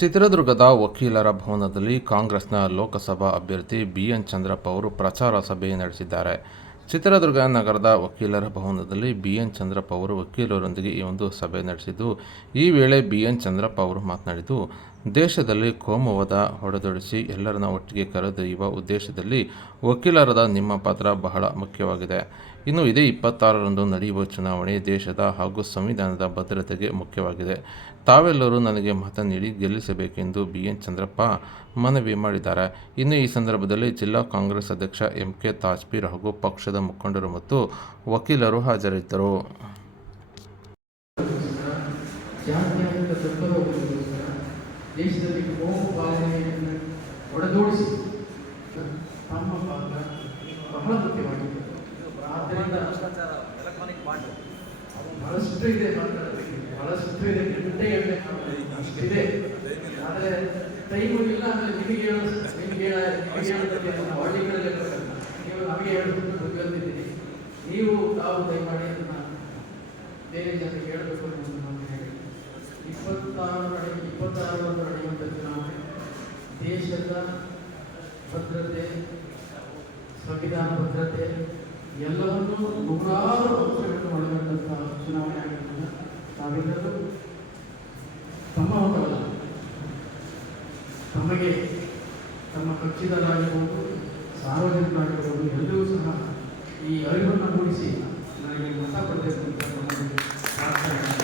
ಚಿತ್ರದುರ್ಗದ ವಕೀಲರ ಭವನದಲ್ಲಿ ಕಾಂಗ್ರೆಸ್ನ ಲೋಕಸಭಾ ಅಭ್ಯರ್ಥಿ ಬಿಎನ್ ಚಂದ್ರಪ್ಪ ಅವರು ಪ್ರಚಾರ ಸಭೆ ನಡೆಸಿದ್ದಾರೆ. ಚಿತ್ರದುರ್ಗ ನಗರದ ವಕೀಲರ ಭವನದಲ್ಲಿ ಬಿಎನ್ ಚಂದ್ರಪ್ಪ ಅವರು ವಕೀಲರೊಂದಿಗೆ ಈ ಒಂದು ಸಭೆ ನಡೆಸಿದ್ದು, ಈ ವೇಳೆ ಬಿಎನ್ ಚಂದ್ರಪ್ಪ ಅವರು ಮಾತನಾಡಿದ್ದು, ದೇಶದಲ್ಲಿ ಕೋಮುವಾದ ಹೊಡೆದೊಡಿಸಿ ಎಲ್ಲರನ್ನ ಒಟ್ಟಿಗೆ ಕರೆದೊಯ್ಯುವ ಉದ್ದೇಶದಲ್ಲಿ ವಕೀಲರಾದ ನಿಮ್ಮ ಪಾತ್ರ ಬಹಳ ಮುಖ್ಯವಾಗಿದೆ. ಇನ್ನು ಇದೇ 26ರಂದು ನಡೆಯುವ ಚುನಾವಣೆ ದೇಶದ ಹಾಗೂ ಸಂವಿಧಾನದ ಭದ್ರತೆಗೆ ಮುಖ್ಯವಾಗಿದೆ. ತಾವೆಲ್ಲರೂ ನನಗೆ ಮತ ನೀಡಿ ಗೆಲ್ಲಿಸಬೇಕೆಂದು ಬಿಎನ್ ಚಂದ್ರಪ್ಪ ಮನವಿ ಮಾಡಿದ್ದಾರೆ. ಇನ್ನು ಈ ಸಂದರ್ಭದಲ್ಲಿ ಜಿಲ್ಲಾ ಕಾಂಗ್ರೆಸ್ ಅಧ್ಯಕ್ಷ ಎಂಕೆ ತಾಜ್ಪೀರ್ ಹಾಗೂ ಪಕ್ಷದ ಮುಖಂಡರು ಮತ್ತು ವಕೀಲರು ಹಾಜರಿದ್ದರು. ದೇಶದಲ್ಲಿ ಕೋಮು ಭಾವನೆಯನ್ನು ಒಡೆದೋಡಿಸಿ ತಮ್ಮ ಪಾತ್ರ ಬಹಳ ಮುಖ್ಯವಾಗಿದೆ. ಆದ್ದರಿಂದ ಬಹಳಷ್ಟು ಇದೆ ಮಾತಾಡೋದಕ್ಕೆ, ಬಹಳಷ್ಟು ಇದೆ, ಗಂಟೆ ಅಷ್ಟಿದೆ. ಆದರೆ ಟೈಮು ಇಲ್ಲ. ಅಂದರೆ ನಿಮಗೆ ಹಳ್ಳಿಗಳಲ್ಲಿ ನೀವು ನಮಗೆ ಹೇಳೋದನ್ನು ಗೊತ್ತಿದ್ದೀರಿ. ನೀವು ತಾವು ದಯಮಾಡಿ ಅದನ್ನು ಬೇರೆ ಜನರಿಗೆ ಹೇಳಬೇಕು ಅನ್ನೋದು ನಾನು ಹೇಳಿ 26ರಂದು ನಡೆಯುವಂಥ ಚುನಾವಣೆ ದೇಶದ ಭದ್ರತೆ, ಸಂವಿಧಾನ ಭದ್ರತೆ ಎಲ್ಲವನ್ನೂ ನೂರಾರು ಅಂಶಗಳನ್ನು ಒಳಗೊಂಡಂತಹ ಚುನಾವಣೆ ಆಗಿರೋದ್ರಿಂದ ನಾವೆಲ್ಲರೂ ತಮ್ಮ ಮತವಲ್ಲ, ತಮಗೆ ತಮ್ಮ ಪಕ್ಷದರಾಗಿರ್ಬೋದು, ಸಾರ್ವಜನಿಕರಾಗಿರ್ಬೋದು, ಎಲ್ಲರೂ ಸಹ ಈ ಅರಿವನ್ನು ಮೂಡಿಸಿ ನನಗೆ ಮತ ಪಡೆಯಬೇಕು ಅಂತ ಪ್ರಾರ್ಥನೆ